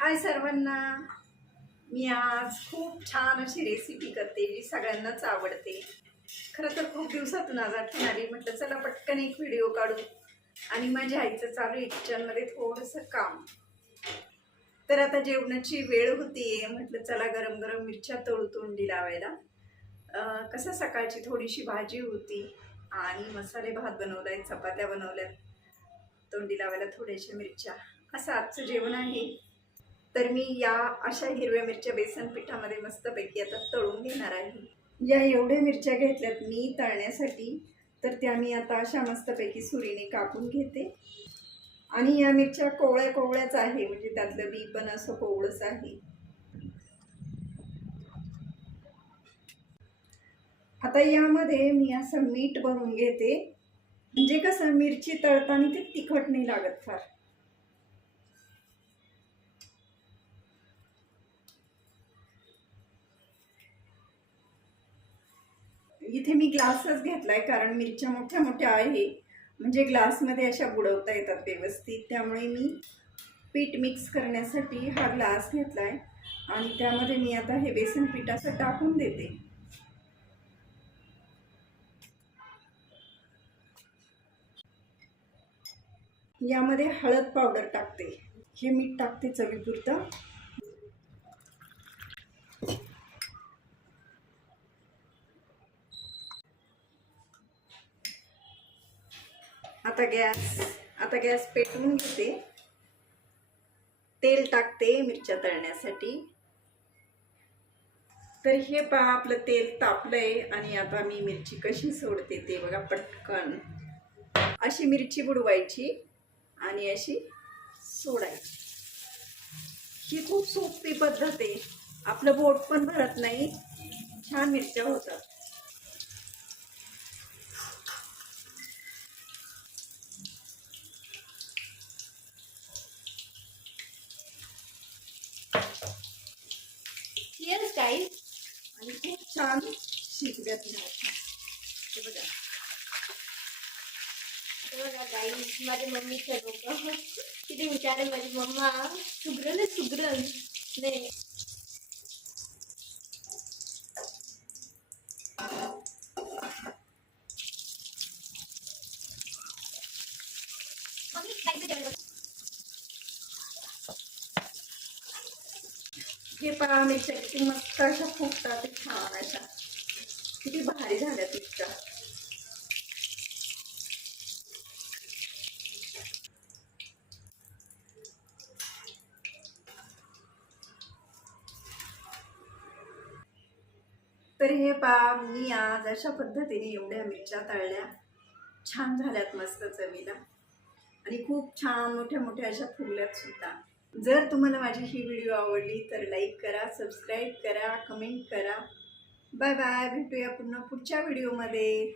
हाय सर्वांना. मी आज खूप छान अशी रेसिपी करते जी सगळ्यांनाच आवडते. खरं तर खूप दिवसातून आज आठवण आली. म्हटलं चला पटकन एक व्हिडिओ काढू. आणि माझ्या आईचं चालू आहे किचनमध्ये थोडंसं काम. तर आता जेवणाची वेळ होती. म्हटलं चला गरम गरम मिरच्या तळू तोंडी लावायला. कसं सकाळची थोडीशी भाजी होती आणि मसाले भात बनवलाय चपात्या बनवल्यात. तोंडी लावायला थोड्याशा मिरच्या. असं आजचं जेवण आहे. तर मी या अशा हिरव्या मिरच्या बेसन पिठामध्ये मस्तपैकी आता तळून घेणार आहे. या एवढ्या मिरच्या घेतल्यात मी तळण्यासाठी तर त्या मी आता अशा मस्तपैकी सुरीने कापून घेते. आणि या मिरच्या कोवळ्या कोवळ्याच आहे म्हणजे त्यातलं बी पण असं कोवळंच आहे. आता यामध्ये मी असं मीठ भरून घेते. म्हणजे कसं मिरची तळताना ते तिखट नाही लागत फार. इथे मी ग्लासच घेतलाय कारण मिरच्या मोठ्या मोठ्या आहे. म्हणजे ग्लासमध्ये अशा बुडवता येतात व्यवस्थित. त्यामुळे मी पीठ मिक्स करण्यासाठी हा ग्लास घेतलाय. आणि त्यामध्ये मी आता हे बेसन पीठ असं टाकून देते. यामध्ये हळद पावडर टाकते. हे मीठ टाकते चवीपुरतं. आता गॅस आता गॅस पेटवून घेते. तेल टाकते मिरच्या तळण्यासाठी. तर हे पहा आपलं तेल तापलंय आणि आता मी मिरची कशी सोडते ते बघा पटकन. अशी मिरची बुडवायची आणि अशी सोडायची. ही खूप सोपी पद्धत आहे. आपलं बोट पण भरत नाही. छान मिरच्या होतात Yes, guys. आणि खूप छान शिकल्यात ह्या. बघा. बघा गाईस माझ्या मम्मीचं डोकं किती हुशार माझी मम्मा सुगरण आहे सुगरण. नाही मम्मी काय ते जेवण हे पहा मिरच्या किती मस्त अशा फुगतात छान अशा. किती भारी झाल्यात मिरच्या तर हे पहा मी आज अशा पद्धतीने एवढ्या मिरच्या तळल्या. छान झाल्यात मस्त चवीला. आणि खूप छान मोठ्या मोठ्या अशा फुगल्यात सुद्धा. जर तुम्हाला माझी ही व्हिडिओ आवडली तर लाईक करा सबस्क्राईब करा कमेंट करा. बाय बाय भेटूया पुन्हा पुढच्या व्हिडिओमध्ये.